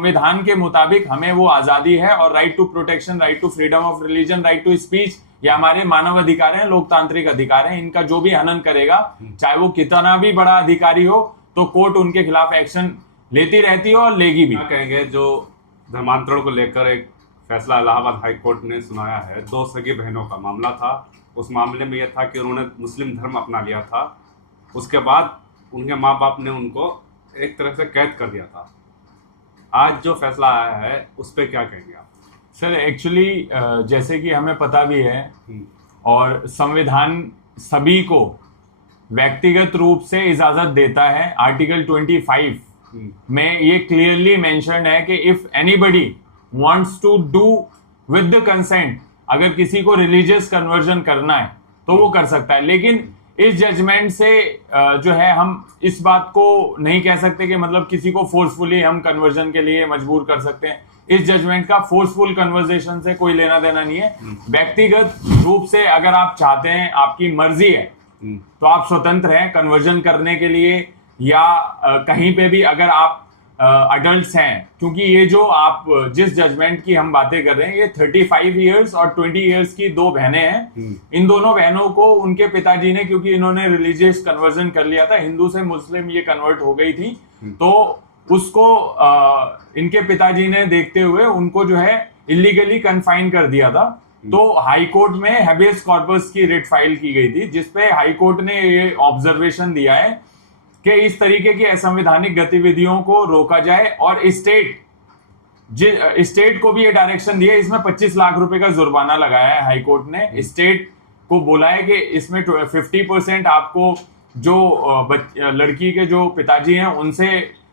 संविधान के मुताबिक हमें वो आजादी है, और right to protection, right to freedom of religion, right to speech, ये हमारे मानव अधिकार हैं, लोकतांत्रिक अधिकार हैं। इनका जो भी हनन करेगा, चाहे वो कितना भी बड़ा अधिकारी हो, तो कोर्ट उनके खिलाफ एक्शन लेती रहती है और लेगी भी। कहेंगे जो धर्मांतरण को लेकर एक फैसला इलाहाबाद हाई कोर्ट ने सुनाया है, 2 सगी बहनों का मामला था। उस मामले में यह था कि उन्होंने मुस्लिम धर्म अपना लिया था, उसके बाद उनके माँ बाप ने उनको एक तरह से कैद कर दिया था। आज जो फैसला आया है उस पर क्या कहेंगे आप? सर एक्चुअली जैसे कि हमें पता भी है, और संविधान सभी को व्यक्तिगत रूप से इजाजत देता है। आर्टिकल 25 में ये क्लियरली मेंशन्ड है कि if anybody wants to do with the consent, अगर किसी को रिलीजियस कन्वर्जन करना है तो वो कर सकता है। लेकिन इस जजमेंट से जो है हम इस बात को नहीं कह सकते कि मतलब किसी को फोर्सफुली हम कन्वर्जन के लिए मजबूर कर सकते हैं। इस जजमेंट का फोर्सफुल कन्वर्जेशन से कोई लेना देना नहीं है। व्यक्तिगत रूप से अगर आप चाहते हैं, आपकी मर्जी है, तो आप स्वतंत्र हैं कन्वर्जन करने के लिए, या कहीं पे भी अगर आप अडल्ट्स हैं, क्योंकि ये जो आप जिस जजमेंट की हम बातें कर रहे हैं, ये 35 इयर्स और 20 इयर्स की 2 बहनें हैं। इन दोनों बहनों को उनके पिताजी ने, क्योंकि इन्होंने रिलीजियस कन्वर्जन कर लिया था, हिंदू से मुस्लिम ये कन्वर्ट हो गई थी, तो उसको इनके पिताजी ने देखते हुए उनको जो है इलीगली कन्फाइन कर दिया था। तो हाई कोर्ट में हैबियस कॉर्पस की रिट फाइल की गई थी, जिसपे हाई कोर्ट ने ये ऑब्जर्वेशन दिया है कि इस तरीके की असंवैधानिक गतिविधियों को रोका जाए, और स्टेट को भी ये डायरेक्शन दिया। इसमें 25 लाख रुपए का जुर्माना लगाया है हाई कोर्ट ने। स्टेट को बोला है कि इसमें 50% आपको जो लड़की के जो पिताजी हैं उनसे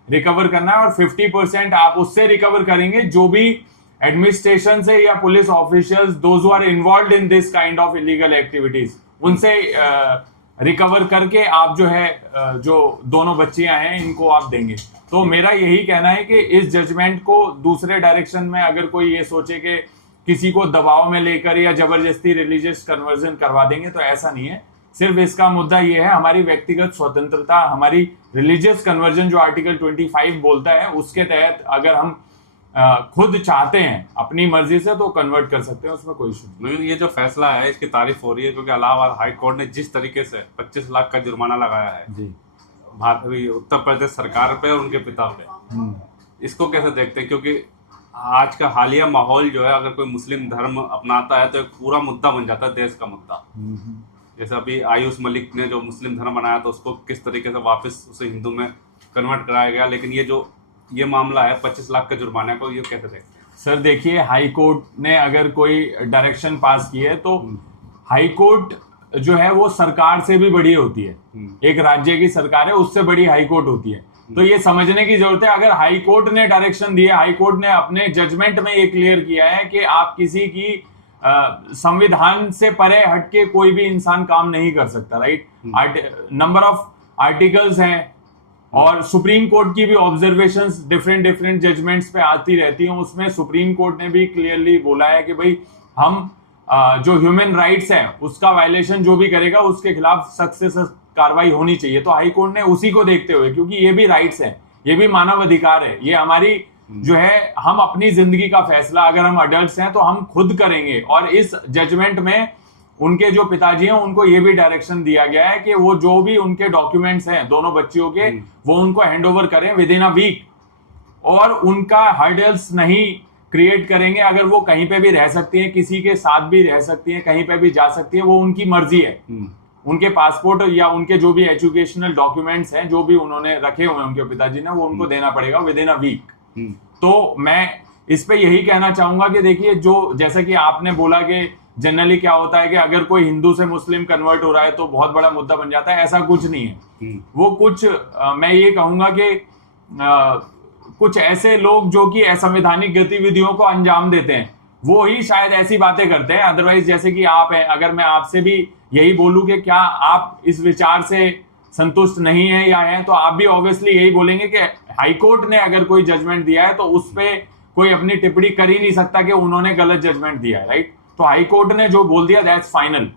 रिकवर करना है, और 50% आप उससे रिकवर करेंगे जो भी एडमिनिस्ट्रेशन से या police officials those who are involved in this kind of illegal activities, उनसे रिकवर करके आप जो है जो दोनों बच्चियां हैं इनको आप देंगे। तो मेरा यही कहना है कि इस जजमेंट को दूसरे डायरेक्शन में अगर कोई ये सोचे कि किसी को दबाव में लेकर या जबरदस्ती रिलीजियस कन्वर्जन करवा देंगे, तो ऐसा नहीं है। सिर्फ इसका मुद्दा ये है हमारी व्यक्तिगत स्वतंत्रता, हमारी रिलीजियस कन्वर्जन जो आर्टिकल 25 बोलता है, उसके तहत अगर हम खुद चाहते हैं अपनी मर्जी से तो कन्वर्ट कर सकते हैं, उसमें कोई इशू नहीं। ये जो फैसला है इसकी तारीफ हो रही है, क्योंकि इलाहाबाद हाई कोर्ट ने जिस तरीके से 25 लाख का जुर्माना लगाया है जी उत्तर प्रदेश सरकार पे और उनके पिता पे, इसको कैसे देखते हैं? क्योंकि आज का हालिया माहौल जो है, अगर कोई मुस्लिम धर्म अपनाता है तो एक पूरा मुद्दा बन जाता है, देश का मुद्दा। जैसे अभी आयुष मलिक ने जो मुस्लिम धर्म बनाया था, उसको किस तरीके से वापस उसे हिंदू में कन्वर्ट कराया गया। लेकिन ये मामला है 25 लाख का जुर्माना को, ये कैसे देखते हैं? सर देखिए, हाई कोर्ट ने अगर कोई डायरेक्शन पास की है तो हाई कोर्ट जो है वो सरकार से भी बड़ी होती है। एक राज्य की सरकार है, उससे बड़ी हाई कोर्ट होती है। तो ये समझने की जरूरत है, अगर हाई कोर्ट ने डायरेक्शन दिया, हाई कोर्ट ने अपने जजमेंट में ये क्लियर किया है कि आप किसी की संविधान से परे हटके कोई भी इंसान काम नहीं कर सकता, राइट। नंबर ऑफ आर्टिकल्स हैं, और सुप्रीम कोर्ट की भी ऑब्जर्वेशंस डिफरेंट जजमेंट्स पे आती रहती हैं। उसमें सुप्रीम कोर्ट ने भी क्लियरली बोला है कि भाई हम जो ह्यूमन राइट्स हैं उसका वायलेशन जो भी करेगा उसके खिलाफ सख्त से सख्त कार्रवाई होनी चाहिए। तो हाई कोर्ट ने उसी को देखते हुए, क्योंकि ये भी राइट्स हैं, ये भी मानव अधिकार है, ये हमारी जो है, हम अपनी जिंदगी का फैसला अगर हम अडल्ट्स हैं तो हम खुद करेंगे। और इस जजमेंट में उनके जो पिताजी हैं उनको ये भी डायरेक्शन दिया गया है कि वो जो भी उनके डॉक्यूमेंट्स हैं दोनों बच्चियों के, वो उनको हैंडओवर करें विद इन अ वीक, और उनका हर्डल्स नहीं क्रिएट करेंगे। अगर वो कहीं पे भी रह सकती हैं, किसी के साथ भी रह सकती हैं, कहीं पे भी जा सकती है, वो उनकी मर्जी है। उनके पासपोर्ट या उनके जो भी एजुकेशनल डॉक्यूमेंट्स हैं जो भी उन्होंने रखे हुए हैं उनके पिताजी ने, वो उनको देना पड़ेगा विद इन अ वीक। तो मैं इस पे यही कहना चाहूंगा कि देखिए, जो जैसा कि आपने बोला कि जनरली क्या होता है कि अगर कोई हिंदू से मुस्लिम कन्वर्ट हो रहा है तो बहुत बड़ा मुद्दा बन जाता है, ऐसा कुछ नहीं है। वो कुछ मैं ये कहूंगा कि कुछ ऐसे लोग जो कि असंवैधानिक गतिविधियों को अंजाम देते हैं, वो ही शायद ऐसी बातें करते हैं। अदरवाइज जैसे कि आप हैं, अगर मैं आपसे भी यही बोलूं कि क्या आप इस विचार से संतुष्ट नहीं है या हैं, तो आप भी ऑब्वियसली यही बोलेंगे कि हाईकोर्ट ने अगर कोई जजमेंट दिया है तो उस पर कोई अपनी टिप्पणी कर ही नहीं सकता कि उन्होंने गलत जजमेंट दिया है, राइट। तो हाईकोर्ट ने जो बोल दिया दैट्स फाइनल,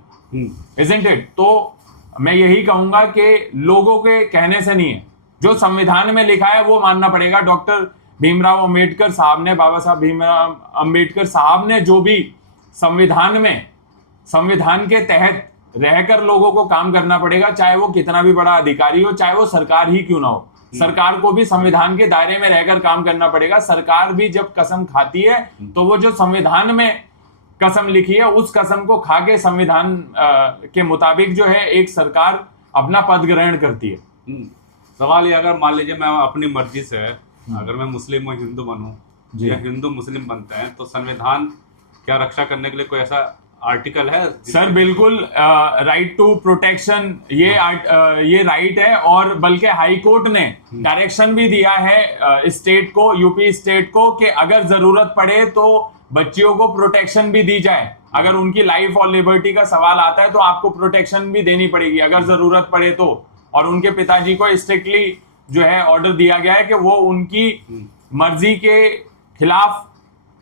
इजंट इट। तो मैं यही कहूंगा कि लोगों के कहने से नहीं है, जो संविधान में लिखा है वो मानना पड़ेगा। डॉक्टर भीमराव अंबेडकर साहब ने, बाबा साहब भीमराव अंबेडकर साहब ने जो भी संविधान के तहत रहकर लोगों को काम करना पड़ेगा, चाहे वो कितना भी बड़ा अधिकारी हो, चाहे वो सरकार ही क्यों ना हो। सरकार को भी संविधान के दायरे में रहकर काम करना पड़ेगा। सरकार भी जब कसम खाती है तो वो जो संविधान में कसम लिखी है उस कसम को खा के संविधान के मुताबिक जो है एक सरकार अपना पद ग्रहण करती है। सवाल ये, अगर मान लीजिए मैं अपनी मर्जी से अगर मैं मुस्लिम और हिंदू बनूं या हिंदू मुस्लिम बनते हैं, तो संविधान क्या रक्षा करने के लिए कोई ऐसा आर्टिकल है? सर बिल्कुल, राइट टू प्रोटेक्शन ये राइट है, और बल्कि हाई कोर्ट ने डायरेक्शन भी दिया है स्टेट को, यूपी स्टेट को, कि अगर जरूरत पड़े तो बच्चियों को प्रोटेक्शन भी दी जाए। अगर उनकी लाइफ और लिबर्टी का सवाल आता है तो आपको प्रोटेक्शन भी देनी पड़ेगी अगर जरूरत पड़े तो। और उनके पिताजी को स्ट्रिक्टली जो है ऑर्डर दिया गया है कि वो उनकी मर्जी के खिलाफ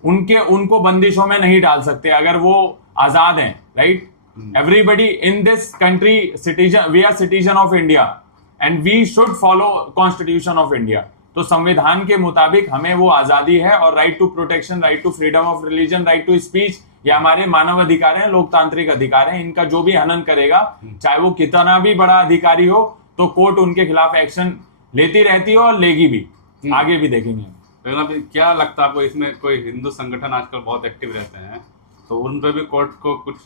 उनको बंदिशों में नहीं डाल सकते अगर वो आजाद हैं, right. Everybody in this country citizen, we are citizen of India and we should follow constitution of India. तो संविधान के मुताबिक हमें वो आजादी है, और right to protection, right to freedom of religion, right to speech, ये हमारे मानव अधिकार हैं, लोकतांत्रिक अधिकार हैं। इनका जो भी हनन करेगा, चाहे वो कितना भी बड़ा अधिकारी हो, तो कोर्ट उनके खिलाफ एक्शन लेती रहती है और लेगी भी, आगे भी देखेंगे। तो क्या लगता है आपको, इसमें कोई हिंदू संगठन आजकल बहुत एक्टिव रहते हैं, तो उन पे भी कोर्ट को कुछ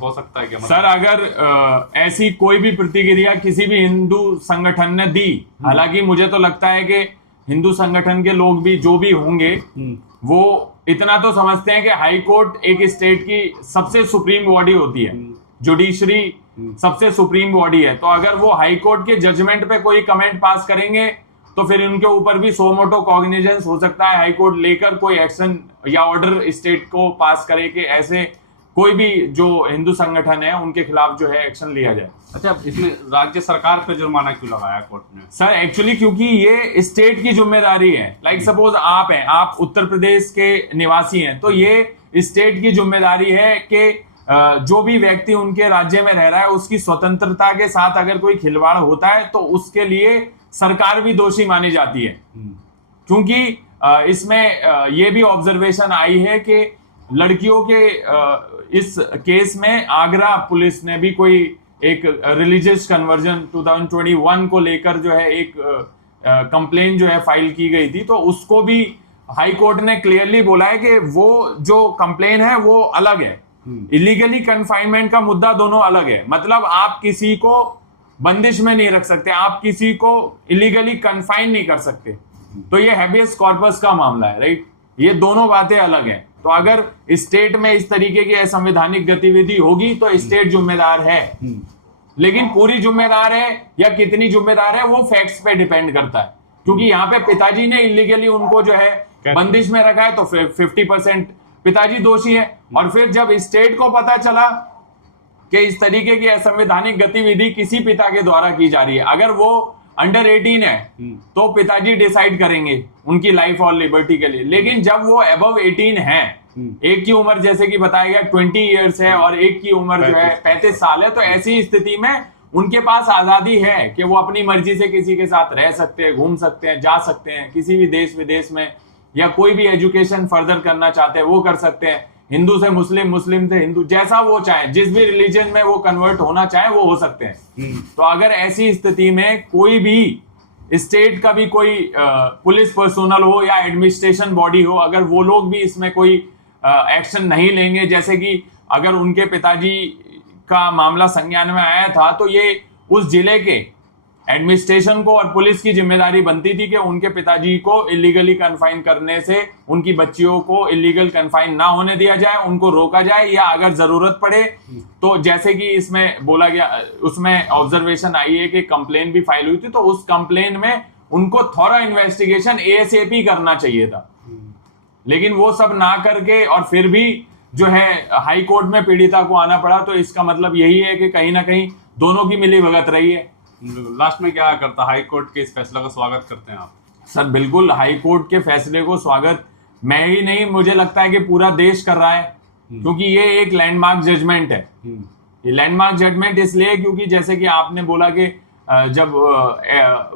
हो सकता है क्या? सर अगर ऐसी कोई भी प्रतिक्रिया किसी भी हिंदू संगठन ने दी, हालांकि मुझे तो लगता है कि हिंदू संगठन के लोग भी जो भी होंगे वो इतना तो समझते हैं कि हाई कोर्ट एक स्टेट की सबसे सुप्रीम बॉडी होती है, जुडिशरी सबसे सुप्रीम बॉडी है। तो अगर वो हाई कोर्ट के जजमेंट पे कोई कमेंट पास करेंगे तो फिर उनके ऊपर भी सो मोटो कॉग्निजेंस हो सकता है, हाई कोर्ट लेकर कोई एक्शन या ऑर्डर स्टेट को पास करे कि ऐसे कोई भी जो हिंदू संगठन है उनके खिलाफ जो है एक्शन लिया जाए। अच्छा, इसमें राज्य सरकार पे जुर्माना क्यों लगाया कोर्ट ने? सर एक्चुअली क्योंकि ये स्टेट की जिम्मेदारी है। लाइक सपोज आप हैं, आप उत्तर प्रदेश के निवासी हैं, तो ये स्टेट की जिम्मेदारी है कि जो भी व्यक्ति उनके राज्य में रह रहा है उसकी स्वतंत्रता के साथ अगर कोई खिलवाड़ होता है तो उसके लिए सरकार भी दोषी मानी जाती है। क्योंकि इसमें ये भी ऑब्जर्वेशन आई है कि लड़कियों के इस केस में आगरा पुलिस ने भी कोई एक रिलीजियस कन्वर्जन 2021 को लेकर जो है एक कंप्लेन जो है फाइल की गई थी, तो उसको भी हाई कोर्ट ने क्लियरली बोला है कि वो जो कंप्लेन है वो अलग है। इलीगली कन्फाइनमेंट का मुद्दा दोनों अलग है। मतलब आप किसी को बंदिश में नहीं रख सकते, आप किसी को इलीगली कन्फाइन नहीं कर सकते, तो ये हैबियस कॉर्पस का मामला है, राइट। ये दोनों बातें अलग हैं। तो अगर स्टेट में इस तरीके की असंवैधानिक गतिविधि होगी तो स्टेट जिम्मेदार है, लेकिन पूरी जिम्मेदार है या कितनी जिम्मेदार है वो फैक्ट्स पे डिपेंड करता है। क्योंकि यहाँ पे पिताजी ने इलीगली उनको जो है बंदिश में रखा है तो 50% पिताजी दोषी है। और फिर जब स्टेट को पता चला कि इस तरीके की असंवैधानिक गतिविधि किसी पिता के द्वारा की जा रही है, अगर वो अंडर 18 है तो पिताजी डिसाइड करेंगे उनकी लाइफ और लिबर्टी के लिए। लेकिन जब वो अबव 18 है, एक की उम्र जैसे कि बताया गया 20 इयर्स है और एक की उम्र जो है 35 साल है, तो ऐसी स्थिति में उनके पास आजादी है कि वो अपनी मर्जी से किसी के साथ रह सकते हैं, घूम सकते हैं, जा सकते हैं किसी भी देश विदेश में, या कोई भी एजुकेशन फर्दर करना चाहते हैं वो कर सकते हैं। हिंदू से मुस्लिम, मुस्लिम से हिंदू, जैसा वो चाहे, जिस भी रिलीजन में वो कन्वर्ट होना चाहे वो हो सकते हैं। तो अगर ऐसी स्थिति में कोई भी स्टेट का भी कोई पुलिस पर्सोनल हो या एडमिनिस्ट्रेशन बॉडी हो, अगर वो लोग भी इसमें कोई एक्शन नहीं लेंगे, जैसे कि अगर उनके पिताजी का मामला संज्ञान में आया था तो ये उस जिले के एडमिनिस्ट्रेशन को और पुलिस की जिम्मेदारी बनती थी कि उनके पिताजी को इलीगली कन्फाइन करने से उनकी बच्चियों को इलीगल कन्फाइन ना होने दिया जाए, उनको रोका जाए, या अगर जरूरत पड़े तो जैसे कि इसमें बोला गया, उसमें ऑब्जर्वेशन आई है कि कंप्लेन भी फाइल हुई थी, तो उस कंप्लेन में उनको थोड़ा इन्वेस्टिगेशन ASAP करना चाहिए था। लेकिन वो सब ना करके और फिर भी जो है हाई कोर्ट में पीड़िता को आना पड़ा, तो इसका मतलब यही है कि कहीं ना कहीं दोनों की मिली भगत रही है। लास्ट में क्या करता, हाई कोर्ट के इस फैसले का स्वागत करते हैं आप? सर बिल्कुल, हाई कोर्ट के फैसले को स्वागत मैं ही नहीं, मुझे लगता है कि पूरा देश कर रहा है, क्योंकि ये एक लैंडमार्क जजमेंट है। ये लैंडमार्क जजमेंट इसलिए क्योंकि जैसे कि आपने बोला कि जब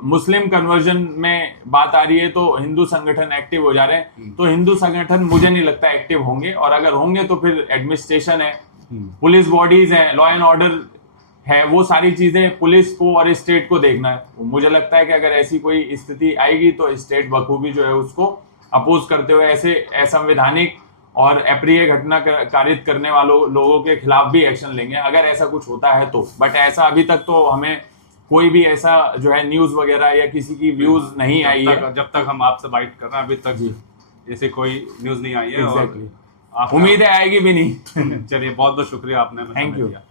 मुस्लिम कन्वर्जन में बात आ रही है तो हिंदू संगठन एक्टिव हो जा रहे हैं, तो हिंदू संगठन मुझे नहीं लगता एक्टिव होंगे, और अगर होंगे तो फिर एडमिनिस्ट्रेशन है, पुलिस बॉडीज है, लॉ एंड ऑर्डर है, वो सारी चीजें पुलिस को और स्टेट को देखना है। मुझे लगता है कि अगर ऐसी कोई स्थिति आएगी तो स्टेट बखूबी जो है उसको अपोज करते हुए ऐसे असंवैधानिक और अप्रिय घटना कारित करने वालों लोगों के खिलाफ भी एक्शन लेंगे, अगर ऐसा कुछ होता है तो। बट ऐसा अभी तक तो हमें कोई भी ऐसा जो है न्यूज वगैरह या किसी की व्यूज नहीं आई है। जब तक हम आपसे बाइट कर रहे हैं अभी तक ऐसी कोई न्यूज नहीं आई है। एग्जैक्टली, और उम्मीद है आएगी भी नहीं। चलिए, बहुत बहुत शुक्रिया, आपने हमें थैंक समय यू। दिया।